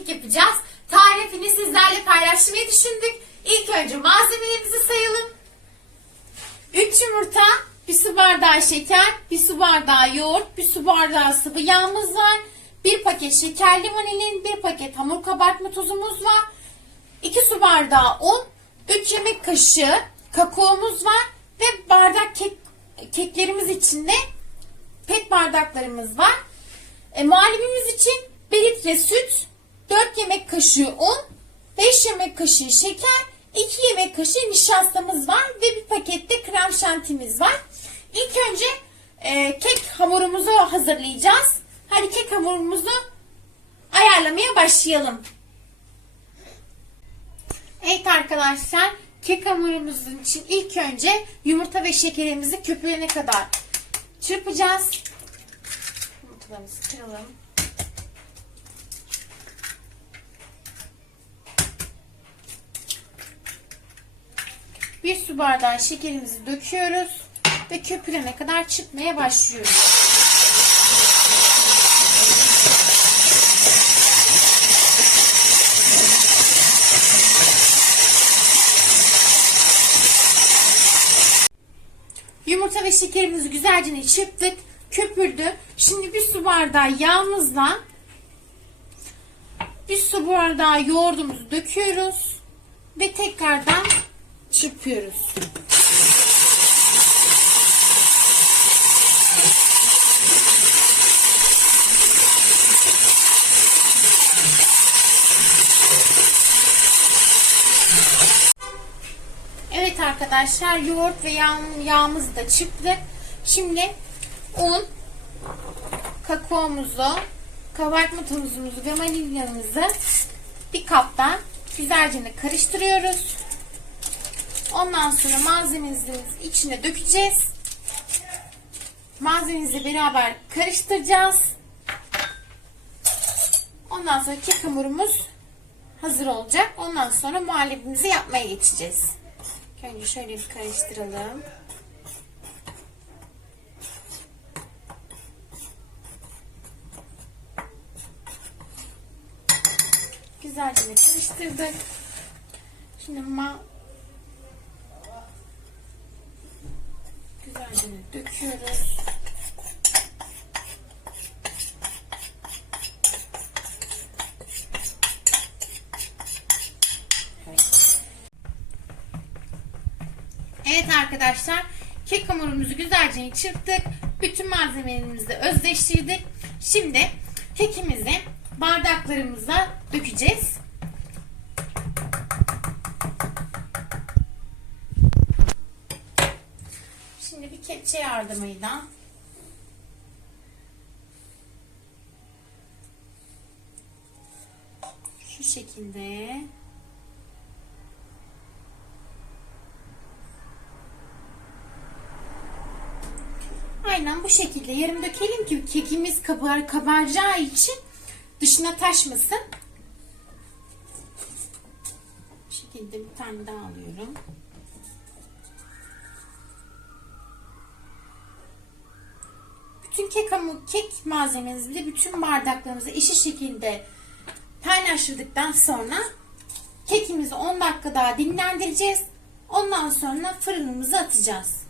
bardak kek yapacağız. Tarifini sizlerle paylaşmayı düşündük. İlk önce malzemelerimizi sayalım. 3 yumurta, 1 su bardağı şeker, 1 su bardağı yoğurt, 1 su bardağı sıvı yağımız var. 1 paket şekerli vanilin, 1 paket hamur kabartma tozumuz var. 2 su bardağı un, 3 yemek kaşığı kakaomuz var ve bardak kek, keklerimiz içinde pet bardaklarımız var. E, muhallebimiz için 1 litre süt, 4 yemek kaşığı un, 5 yemek kaşığı şeker, 2 yemek kaşığı nişastamız var ve bir pakette krem şantimiz var. İlk önce e, kek hamurumuzu hazırlayacağız. Hadi kek hamurumuzu ayarlamaya başlayalım. Evet arkadaşlar kek hamurumuzun için ilk önce yumurta ve şekerimizi köpürene kadar çırpacağız. Yumurtalarımızı kıralım. Bir su bardağı şekerimizi döküyoruz ve köpürene kadar çırpmaya başlıyoruz. Yumurta ve şekerimizi güzelce çırptık. Köpürdü. Şimdi bir su bardağı yağımızla bir su bardağı yoğurdumuzu döküyoruz. Ve tekrardan çırpıyoruz. Evet arkadaşlar yoğurt ve yağ, yağımızı da çıktık. Şimdi un, kakaomuzu, kabartma tozumuzu ve vanilyamızı bir kapta güzelce karıştırıyoruz. Ondan sonra malzememizi içine dökeceğiz. Malzememizi beraber karıştıracağız. Ondan sonra kek hamurumuz hazır olacak. Ondan sonra muhallebimizi yapmaya geçeceğiz. Önce şöyle bir karıştıralım. Güzelce karıştırdık. Şimdi ma güzelce döküyoruz. Evet arkadaşlar kek hamurumuzu güzelce çırptık. Bütün malzemelerimizi özleştirdik. Şimdi kekimizi bardaklarımıza dökeceğiz. Şimdi bir kepçe yardımıyla şu şekilde Aynen bu şekilde yarım dökelim ki kekimiz kabar, kabaracağı için dışına taşmasın. Bu şekilde bir tane daha alıyorum. Kek hamur, kek malzememizi bütün bardaklarımızı eşit şekilde paylaştırdıktan sonra kekimizi 10 dakika daha dinlendireceğiz. Ondan sonra fırınımıza atacağız.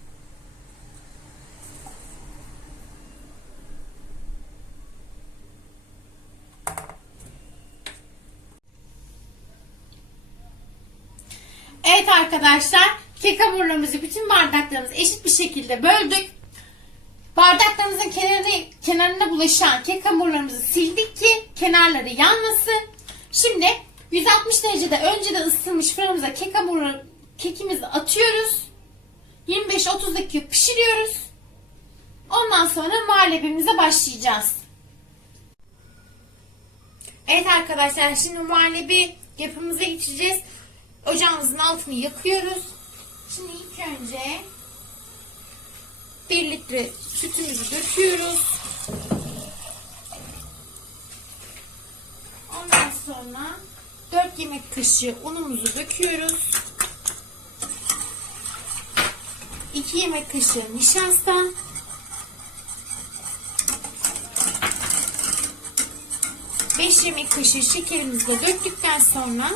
Evet arkadaşlar kek hamurlarımızı bütün bardaklarımızı eşit bir şekilde böldük. Bardaklarımızın kenarına, kenarına bulaşan kek hamurlarımızı sildik ki kenarları yanmasın. Şimdi 160 derecede önceden ısıtılmış fırınımıza kek hamuru kekimizi atıyoruz. 25-30 dakika pişiriyoruz. Ondan sonra muhallebimize başlayacağız. Evet arkadaşlar şimdi muhallebi yapımıza geçeceğiz. Ocağımızın altını yakıyoruz. Şimdi ilk önce 1 litre sütümüzü döküyoruz. Ondan sonra 4 yemek kaşığı unumuzu döküyoruz. 2 yemek kaşığı nişasta. 5 yemek kaşığı şekerimizi de döktükten sonra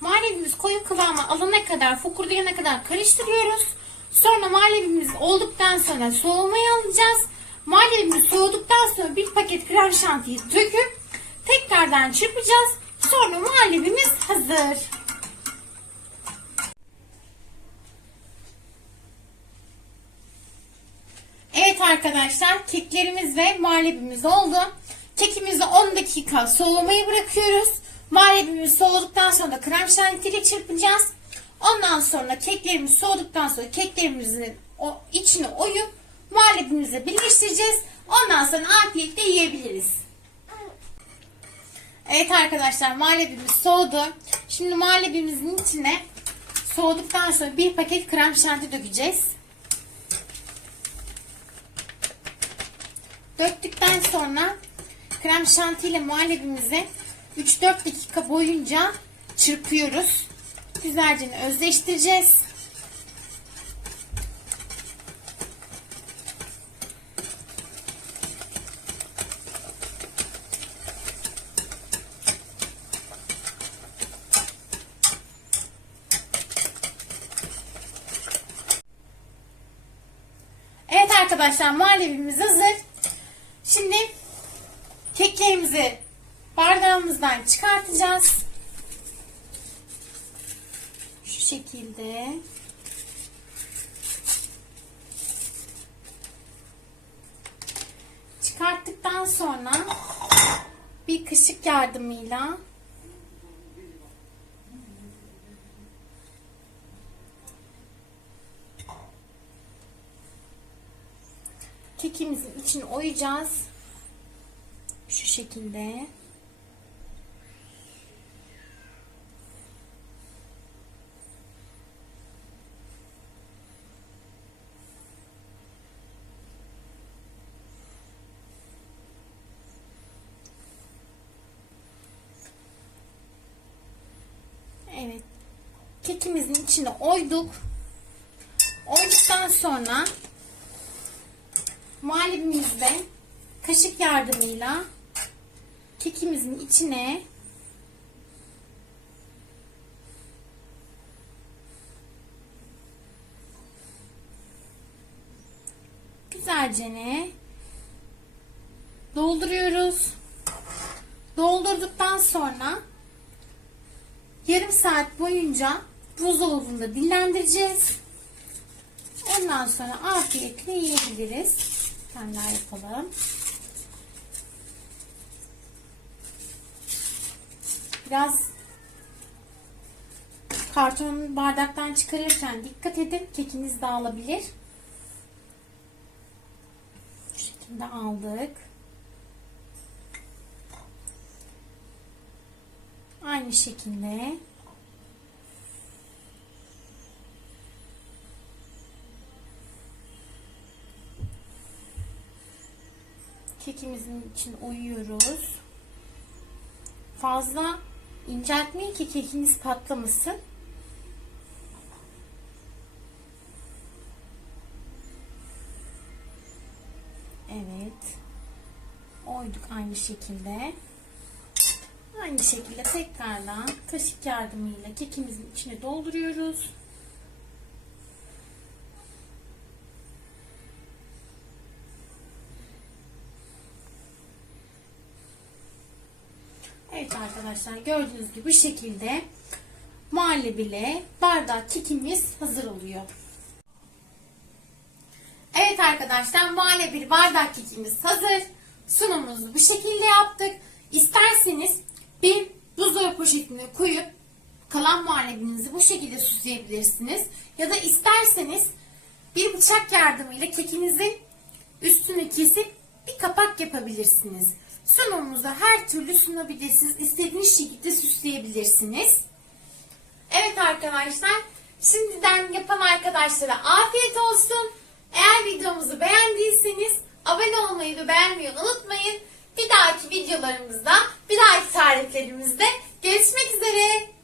muhallebimiz koyu kıvama alana kadar, fokurdayana kadar karıştırıyoruz. Sonra muhallebimiz olduktan sonra soğumaya alacağız. Muhallebimiz soğuduktan sonra bir paket krem şantiyi döküp tekrardan çırpacağız. Sonra muhallebimiz hazır. Evet arkadaşlar keklerimiz ve muhallebimiz oldu. Kekimizi 10 dakika soğumayı bırakıyoruz. Muhallebimiz soğuduktan sonra da krem şantiyle çırpacağız. Ondan sonra keklerimiz soğuduktan sonra keklerimizin o içine oyup muhallebimizi birleştireceğiz. Ondan sonra afiyetle yiyebiliriz. Evet arkadaşlar muhallebimiz soğudu. Şimdi muhallebimizin içine soğuduktan sonra bir paket krem şanti dökeceğiz. Döktükten sonra krem şanti ile muhallebimizi 3-4 dakika boyunca çırpıyoruz. Güzelce özleştireceğiz. Evet arkadaşlar muhallebimiz hazır. Şimdi keklerimizi bardağımızdan çıkartacağız. Şu şekilde. Çıkarttıktan sonra bir kaşık yardımıyla kekimizin içine oyacağız. Şu şekilde. Evet. Kekimizin içine oyduk. Oyduktan sonra muhallebimizde kaşık yardımıyla kekimizin içine güzelce dolduruyoruz. Doldurduktan sonra yarım saat boyunca buzdolabında dinlendireceğiz. Ondan sonra afiyetle yiyebiliriz. Bir yapalım. Biraz karton bardaktan çıkarırken dikkat edin. Kekiniz dağılabilir. Şu şekilde aldık. Aynı şekilde kekimizin içine oyuyoruz. Fazla inceltmeyin ki kekiniz patlamasın. Evet. Oyduk aynı şekilde. Aynı şekilde tekrardan kaşık yardımıyla kekimizin içine dolduruyoruz. Evet arkadaşlar gördüğünüz gibi bu şekilde muhallebile bardak kekimiz hazır oluyor. Evet arkadaşlar muhallebili bardak kekimiz hazır. Sunumumuzu bu şekilde yaptık. İsterseniz bir buzdolabı poşetine koyup kalan muhallebinizi bu şekilde süsleyebilirsiniz. Ya da isterseniz bir bıçak yardımıyla kekinizin üstünü kesip bir kapak yapabilirsiniz. Sunumunuzu her türlü sunabilirsiniz. İstediğiniz şekilde süsleyebilirsiniz. Evet arkadaşlar, şimdiden yapan arkadaşlara afiyet olsun. Eğer videomuzu beğendiyseniz abone olmayı ve beğenmeyi unutmayın. Bir dahaki videolarımızda, bir dahaki tariflerimizde görüşmek üzere.